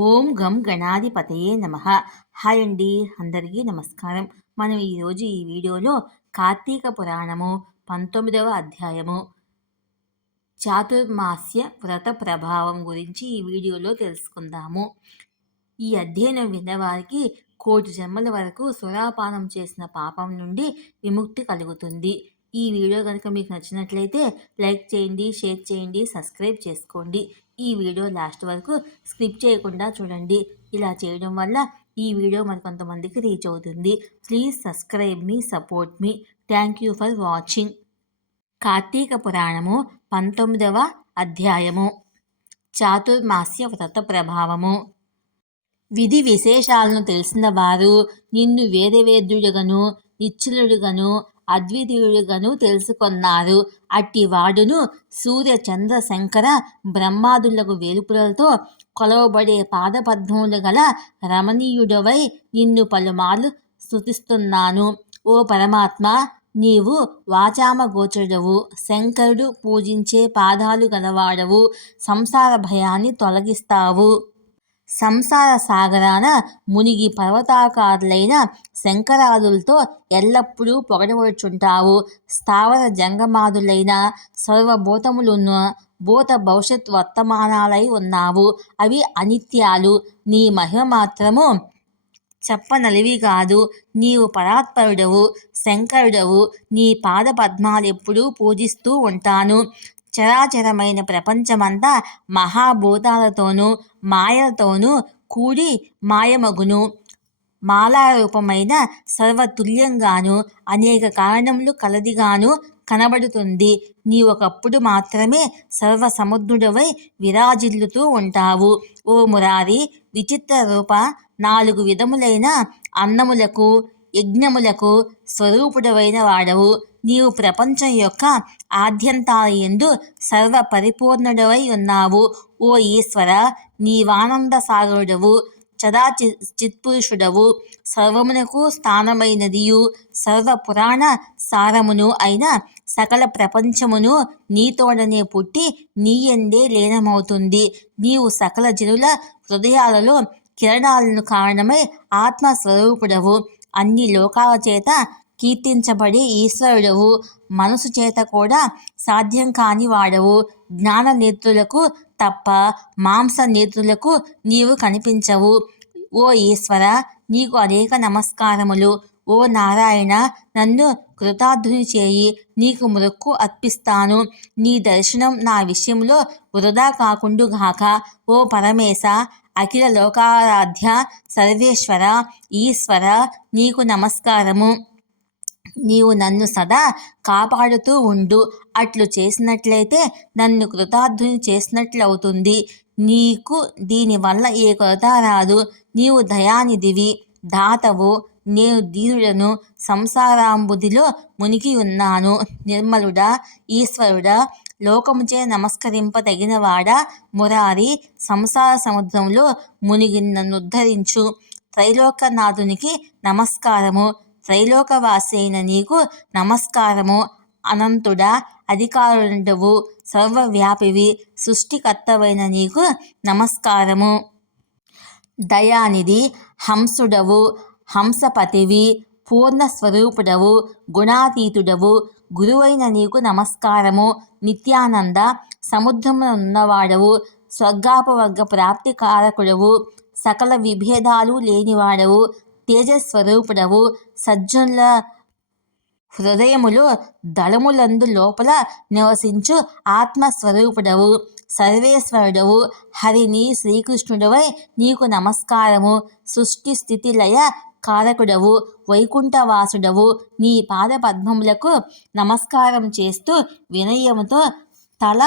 ఓం గం గణాధిపతయే నమః. హాయ్ అండి, అందరికీ నమస్కారం. మనం ఈరోజు ఈ వీడియోలో కార్తీక పురాణము 19వ అధ్యాయము చాతుర్మాస్య వ్రత ప్రభావం గురించి ఈ వీడియోలో తెలుసుకుందాము. ఈ అధ్యయనం విన్నవారికి కోటి జన్మల వరకు సురాపానం చేసిన పాపం నుండి విముక్తి కలుగుతుంది. ఈ వీడియో కనుక మీకు నచ్చినట్లయితే లైక్ చేయండి, షేర్ చేయండి, సబ్స్క్రైబ్ చేసుకోండి. ఈ వీడియో లాస్ట్ వరకు స్కిప్ చేయకుండా చూడండి. ఇలా చేయడం వల్ల ఈ వీడియో మరికొంతమందికి రీచ్ అవుతుంది. ప్లీజ్ సబ్స్క్రైబ్ మీ, సపోర్ట్ మీ. Thank you for watching. Karthika పురాణము 19వ అధ్యాయము చాతుర్మాస్య వ్రత ప్రభావము. విధి విశేషాలను తెలిసిన వారు నిన్ను వేదవేద్యుడుగను, నిశ్చలుడుగను, అద్వితీయుడుగను తెలుసుకొన్నారు. అట్టి వాడును సూర్య చంద్ర శంకర బ్రహ్మాదులకు వేలుపులతో కొలవబడే పాదపద్మములు గల రమణీయుడవై నిన్ను పలుమార్లు స్తుతిస్తున్నాను. ఓ పరమాత్మ, నీవు వాచామగోచరుడవు, శంకరుడు పూజించే పాదాలు గలవాడవు, సంసార భయాన్ని తొలగిస్తావు. సంసార సాగరాన మునిగి పర్వతాకారులైన శంకరాదులతో ఎల్లప్పుడూ పొగడబడుచుంటావు. స్థావర జంగమాదులైన సర్వభూతములున్న భూత భవిష్యత్ వర్తమానాలై ఉన్నావు. అవి అనిత్యాలు. నీ మహిమ మాత్రము చెప్పనలివి కాదు. నీవు పరాత్పరుడవు, శంకరుడవు. నీ పాద పద్మాలెప్పుడూ పూజిస్తూ ఉంటాను. చరాచరమైన ప్రపంచమంతా మహాభూతాలతోనూ మాయలతోనూ కూడి మాయమగును. మాలారూపమైన సర్వతుల్యంగాను అనేక కారణములు కలదిగాను కనబడుతుంది. నీ ఒకప్పుడు మాత్రమే సర్వసముద్రుడవై విరాజిల్లుతూ ఉంటావు. ఓ మురారి, విచిత్ర రూప, 4 విధములైన అన్నములకు యజ్ఞములకు స్వరూపుడవైన వాడవు. నీవు ప్రపంచం యొక్క ఆద్యంతాలయందు సర్వ పరిపూర్ణుడవై ఉన్నావు. ఓ ఈశ్వర, నీవానంద సాగరుడవు, చదా చిత్పురుషుడవు, సర్వమునకు స్థానమైనదియు సర్వ పురాణ సారమును అయిన సకల ప్రపంచమును నీతోడనే పుట్టి నీయందే లీనమవుతుంది. నీవు సకల జనుల హృదయాలలో కిరణాలను కారణమై ఆత్మస్వరూపుడవు. అన్ని లోకాల చేత కీర్తించబడే ఈశ్వరుడవు. మనసు చేత కూడా సాధ్యం కాని వాడవు. జ్ఞాన నేత్రులకు తప్ప మాంస నేత్రులకు నీవు కనిపించవు. ఓ ఈశ్వర, నీకు అనేక నమస్కారములు. ఓ నారాయణ, నన్ను కృతార్థుని చేయి, నీకు మొక్కు అర్పిస్తాను. నీ దర్శనం నా విషయంలో వృధా కాకుండుగాక. ఓ పరమేశ, అఖిల లోకారాధ్య సర్వేశ్వర, ఈశ్వర, నీకు నమస్కారము. నీవు నన్ను సదా కాపాడుతూ ఉండు. అట్లు చేసినట్లయితే నన్ను కృతార్థుని చేసినట్లవుతుంది. నీకు దీనివల్ల ఏ కొరత రాదు. నీవు దయానిధివి, దాతవు. నేను దీనుడను, సంసారాంబుదిలో మునిగి ఉన్నాను. నిర్మలుడా, ఈశ్వరుడా, లోకముచే నమస్కరింపదగినవాడా, మురారి, సంసార సముద్రంలో మునిగి నన్ను ఉద్ధరించు. త్రైలోకనాథునికి నమస్కారము. త్రైలోకవాసి అయిన నీకు నమస్కారము. అనంతుడా, అధికారుడవు, సర్వవ్యాపివి, సృష్టికర్తవైన నీకు నమస్కారము. దయానిధి, హంసుడవు, హంసపతివి, పూర్ణస్వరూపుడవు, గుణాతీతుడవు, గురువైన నీకు నమస్కారము. నిత్యానంద, సముద్రమునున్నవాడవు, స్వర్గాపవర్గ ప్రాప్తి కారకుడవు, సకల విభేదాలు లేనివాడవు, తేజస్వరూపుడవు, సజ్జనుల హృదయములు దళములందు లోపల నివసించు ఆత్మస్వరూపుడవు, సర్వేశ్వరుడవు. హరిని శ్రీకృష్ణుడవై నీకు నమస్కారము. సృష్టి స్థితి లయ కారకుడవు, వైకుంఠవాసుడవు. నీ పాద పద్మములకు నమస్కారం చేస్తూ వినయముతో తల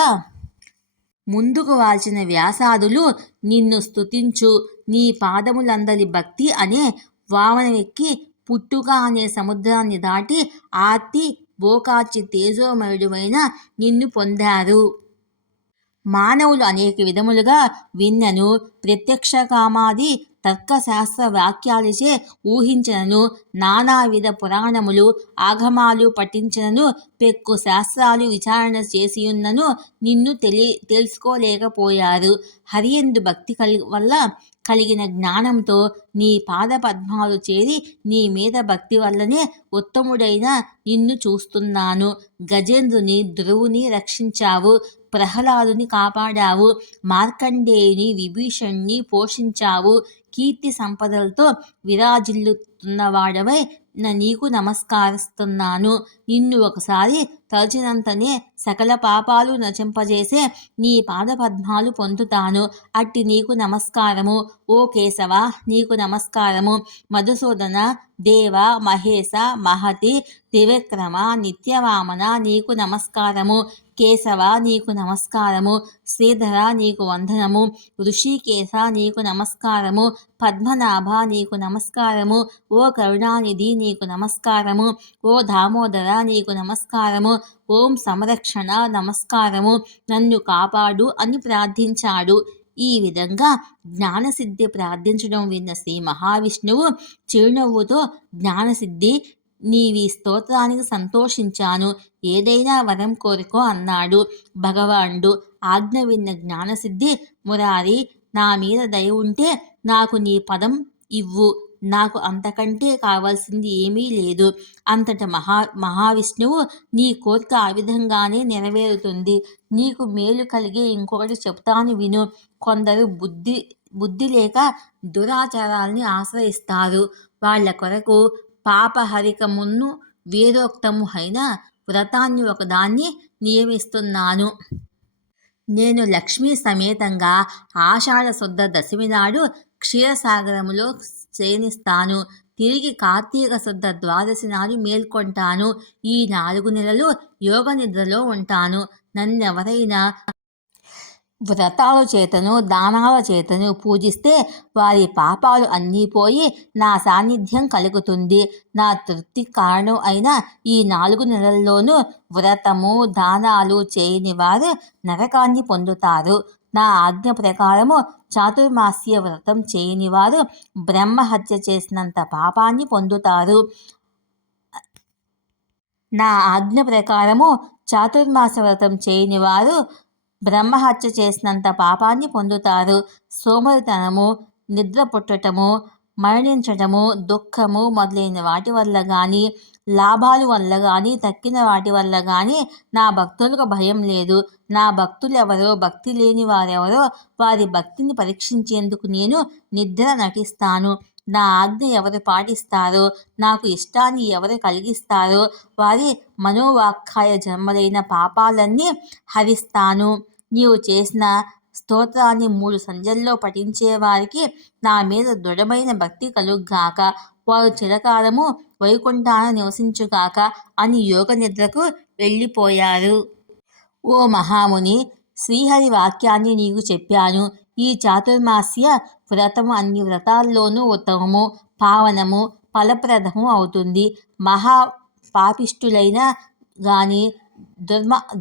ముందుకు వాల్చిన వ్యాసాదులు నిన్ను స్తుతించు. నీ పాదములందరి భక్తి అనే వామనెక్కి పుట్టుక అనే సముద్రాన్ని దాటి ఆర్తి బోకాచి తేజోమయుడువైన నిన్ను పొందారు. మానవులు అనేక విధములుగా విన్నను, ప్రత్యక్ష కామాది తర్కశాస్త్ర వాక్యాలచే ఊహించనను నానావిధ పురాణములు ఆగమాలు పఠించినను పెక్కు శాస్త్రాలు విచారణ చేసియున్నను నిన్ను తెలుసుకోలేకపోయారు. హరియందు భక్తి వల్ల కలిగిన జ్ఞానంతో నీ పాద పద్మాలు చేరి నీ మీద భక్తి వల్లనే ఉత్తముడైన నిన్ను చూస్తున్నాను. గజేంద్రుని ధ్రువుని రక్షించావు, ప్రహ్లాదుని కాపాడావు, మార్కండేయుని విభీషణ్ణి పోషించావు. కీర్తి సంపదలతో విరాజిల్లుతున్నవాడవై నీకు నమస్కరిస్తున్నాను. నిన్ను ఒకసారి తలచినంతనే సకల పాపాలు నచింపజేసే నీ పాదపద్మాలు పొందుతాను. అట్టి నీకు నమస్కారము. ఓ కేశవ నీకు నమస్కారము. మధుసూదన, దేవ, మహేశ, మహతి, త్రివిక్రమ, నిత్యవామన నీకు నమస్కారము. కేశవ నీకు నమస్కారము. శ్రీధర నీకు వందనము. ఋషికేశ నీకు నమస్కారము. పద్మనాభ నీకు నమస్కారము. ఓ కరుణానిధి నీకు నమస్కారము. ఓ దామోదర నీకు నమస్కారము. ఓం సంరక్షణ నమస్కారము. నన్ను కాపాడు అని ప్రార్థించాడు. ఈ విధంగా జ్ఞానసిద్ధి ప్రార్థించడం విన్న శ్రీ మహావిష్ణువు చిరునవ్వుతో, జ్ఞానసిద్ధి, నీవి స్తోత్రానికి సంతోషించాను, ఏదైనా వరం కోరుకో అన్నాడు. భగవానుడు ఆజ్ఞ విన్న జ్ఞానసిద్ధి, మురారి, నా మీద దయ ఉంటే నాకు నీ పదం ఇవ్వు, నాకు అంతకంటే కావాల్సింది ఏమీ లేదు. అంతట మహావిష్ణువు, నీ కోరిక ఆ విధంగానే నెరవేరుతుంది. నీకు మేలు కలిగే ఇంకొకటి చెప్తాను విను. కొందరు బుద్ధి లేక దురాచారాల్ని ఆశ్రయిస్తారు. వాళ్ళ కొరకు పాపహరికమును వేదోక్తము అయిన వ్రతాన్ని ఒకదాన్ని నియమిస్తున్నాను. నేను లక్ష్మీ సమేతంగా ఆషాఢ శుద్ధ దశమి నాడు క్షీరసాగరములో శయనిస్తాను. తిరిగి కార్తీక శుద్ధ ద్వాదశి నాడు మేల్కొంటాను. ఈ 4 నెలలు యోగ నిద్రలో ఉంటాను. నన్నెవరైనా వ్రతాల చేతను దానాల చేతను పూజిస్తే వారి పాపాలు అన్నీ పోయి నా సాన్నిధ్యం కలుగుతుంది. నా తృప్తి కారణం అయిన ఈ 4 నెలల్లోనూ వ్రతము దానాలు చేయని వారు నరకాన్ని పొందుతారు. నా ఆజ్ఞ ప్రకారము చాతుర్మాస్య వ్రతం చేయని వారు బ్రహ్మహత్య చేసినంత పాపాన్ని పొందుతారు. నా ఆజ్ఞ ప్రకారము చాతుర్మాస వ్రతం చేయని వారు బ్రహ్మహత్య చేసినంత పాపాన్ని పొందుతారు. సోమరితనము, నిద్ర పుట్టటము, మరణించటము, దుఃఖము మొదలైన వాటి వల్ల కానీ, లాభాల వల్ల కానీ, తక్కిన వాటి వల్ల కానీ నా భక్తులకు భయం లేదు. నా భక్తులెవరో, భక్తి లేని వారెవరో వారి భక్తిని పరీక్షించేందుకు నేను నిద్ర నటిస్తాను. నా ఆజ్ఞ ఎవరు పాటిస్తారో, నాకు ఇష్టాన్ని ఎవరు కలిగిస్తారో వారి మనోవాక్కాయ జన్మలైన పాపాలన్నీ హరిస్తాను. నీవు చేసిన స్తోత్రాన్ని 3 సంధ్యల్లో పఠించే వారికి నా మీద దృఢమైన భక్తి కలుగ్గాక, వారు చిరకాలము వైకుంఠాన నివసించుగాక అని యోగ నిద్రకు వెళ్ళిపోయారు. ఓ మహాముని, శ్రీహరి వాక్యాన్ని నీకు చెప్పాను. ఈ చాతుర్మాస్య వ్రతము అన్ని వ్రతాల్లోనూ ఉత్తమము, పావనము, ఫలప్రదము అవుతుంది. మహా పాపిష్టులైన గాని,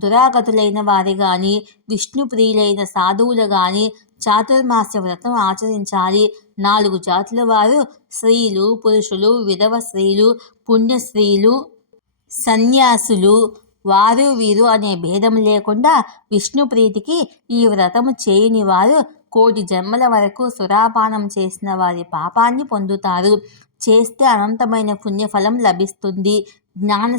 దురాగతులైన వారి గాని, విష్ణుప్రియులైన సాధువులు గాని చాతుర్మాస్య వ్రతం ఆచరించాలి. 4 జాతుల వారు, స్త్రీలు, పురుషులు, విధవ స్త్రీలు, పుణ్య స్త్రీలు, సన్యాసులు, వారు వీరు అనే భేదం లేకుండా విష్ణుప్రీతికి ఈ వ్రతము చేయని వారు 1,000,000 జన్మల వరకు సురాపానం చేసిన వారి పాపాన్ని పొందుతారు. చేస్తే అనంతమైన పుణ్యఫలం లభిస్తుంది. జ్ఞాన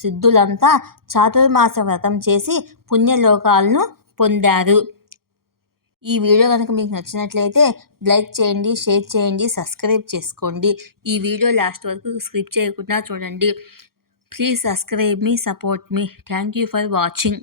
సిద్ధులంతా చాతుర్మాస వ్రతం చేసి పుణ్యలోకాలను పొందారు. ఈ వీడియో కనుక మీకు నచ్చినట్లయితే లైక్ చేయండి, షేర్ చేయండి, సబ్స్క్రైబ్ చేసుకోండి. ఈ వీడియో లాస్ట్ వరకు స్కిప్ చేయకుండా చూడండి. ప్లీజ్ సబ్స్క్రైబ్ మీ, సపోర్ట్ మీ. Thank you for watching.